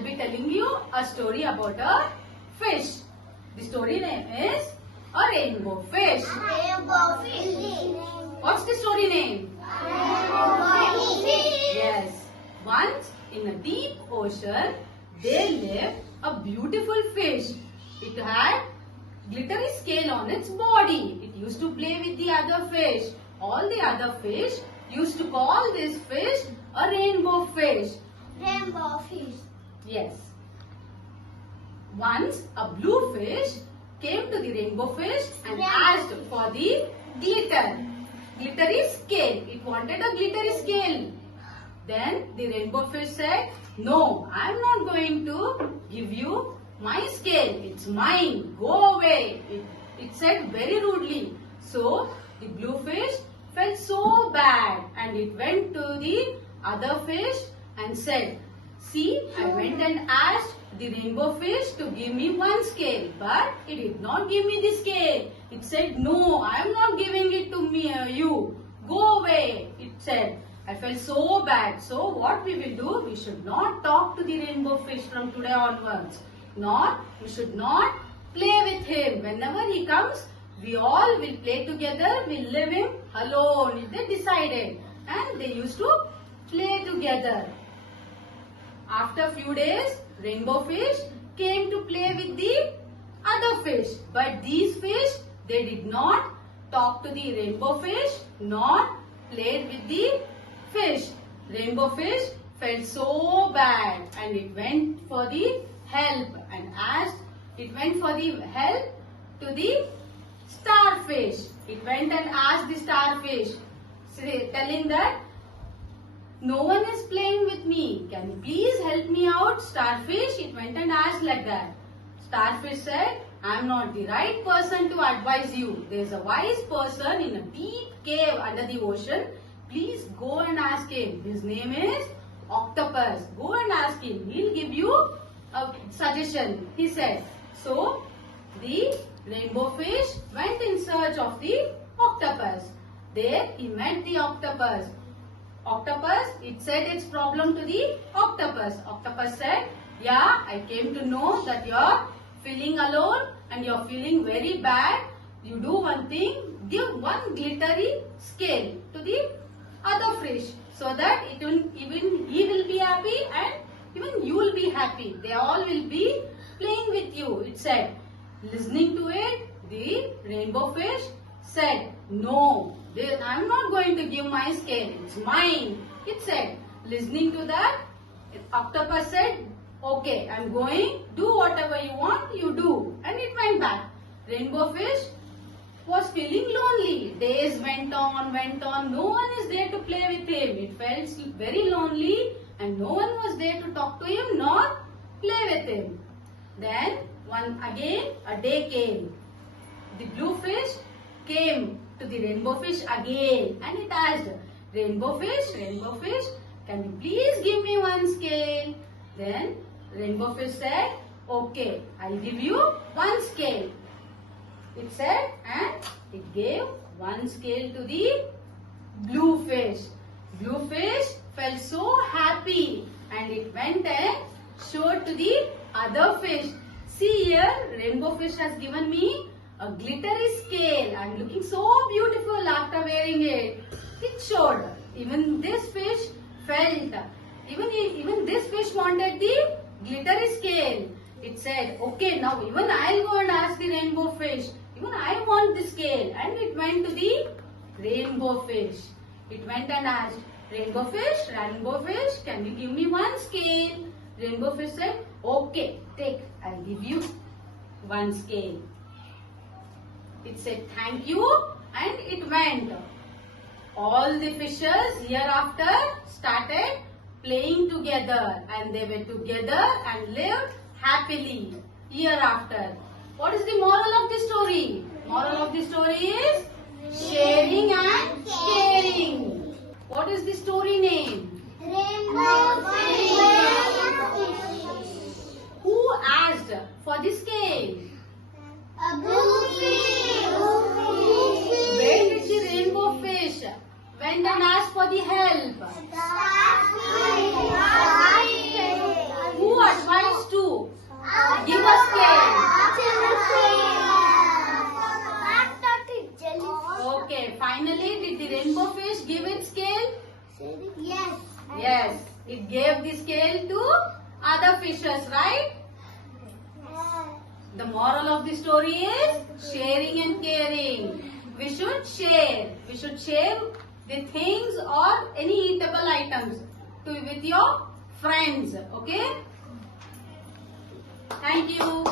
I'll be telling you a story about a fish. The story name is A Rainbow Fish. Rainbow fish. What's the story name? Rainbow fish. Yes. Once in a deep ocean, there lived a beautiful fish. It had glittery scale on its body. It used to play with the other fish. All the other fish used to call this fish a rainbow fish. Rainbow fish. Yes. Once a blue fish came to the rainbow fish and asked for the glittery scale. It wanted a glittery scale. Then the rainbow fish said, "No, I am not going to give you my scale. It's mine. Go away." It said very rudely. So the blue fish felt so bad and it went to the other fish and said, "See, I went and asked the rainbow fish to give me one scale, but it did not give me the scale. It said, 'No, I am not giving it to me, you. Go away,' it said. I felt so bad. So what we will do, we should not talk to the rainbow fish from today onwards. We should not play with him. Whenever he comes, we all will play together. We'll leave him alone." They decided and they used to play together. After a few days, rainbow fish came to play with the other fish. But these fish, they did not talk to the rainbow fish nor played with the fish. Rainbow fish felt so bad and it went for the help to the starfish. It went and asked the starfish, telling that, "No one is playing with me. Can you please help me out, starfish?" It went and asked like that. Starfish said, "I am not the right person to advise you. There is a wise person in a deep cave under the ocean. Please go and ask him. His name is Octopus. Go and ask him. He'll give you a suggestion," he said. So the rainbow fish went in search of the octopus. There he met the octopus. It said its problem to the octopus. Octopus said, "Yeah, I came to know that you're feeling alone and you're feeling very bad. You do one thing, give one glittery scale to the other fish so that even he will be happy and even you will be happy. They all will be playing with you," it said. Listening to it, the rainbow fish said, "No, I'm not going to give my scale. It's mine," it said. Listening to that, octopus said, "Okay, I'm going. Do whatever you want, you do." And it went back. Rainbow fish was feeling lonely. Days went on. No one is there to play with him. It felt very lonely and no one was there to talk to him nor play with him. Then a day came. The blue fish came to the rainbow fish again and it asked, Rainbow fish, can you please give me one scale?" Then rainbow fish said, "Okay, I'll give you one scale," it said, and it gave one scale to the blue fish. Blue fish felt so happy and it went and showed to the other fish, "See here, rainbow fish has given me a glittery scale. I'm looking so beautiful after wearing it." It showed. Even this fish felt, even this fish wanted the glittery scale. It said, "Okay, now even I'll go and ask the rainbow fish. Even I want the scale." And it went to the rainbow fish. It went and asked, Rainbow fish, can you give me one scale?" Rainbow fish said, "Okay, take, I'll give you one scale." It said, "Thank you," and it went. All the fishes hereafter started playing together and they were together and lived happily hereafter. What is the moral of the story? Moral of the story is sharing and caring. What is the story name? Rainbow fish. Who asked for the scale? A blue fish. Where did the rainbow fish went and asked for the help? Starfish. Who advised Give a scale. Okay, finally, did the rainbow fish give its scale? Yes. Yes, it gave the scale to other fishes, right? The moral of the story is sharing and caring. We should share. We should share the things or any eatable items with your friends. Okay? Thank you.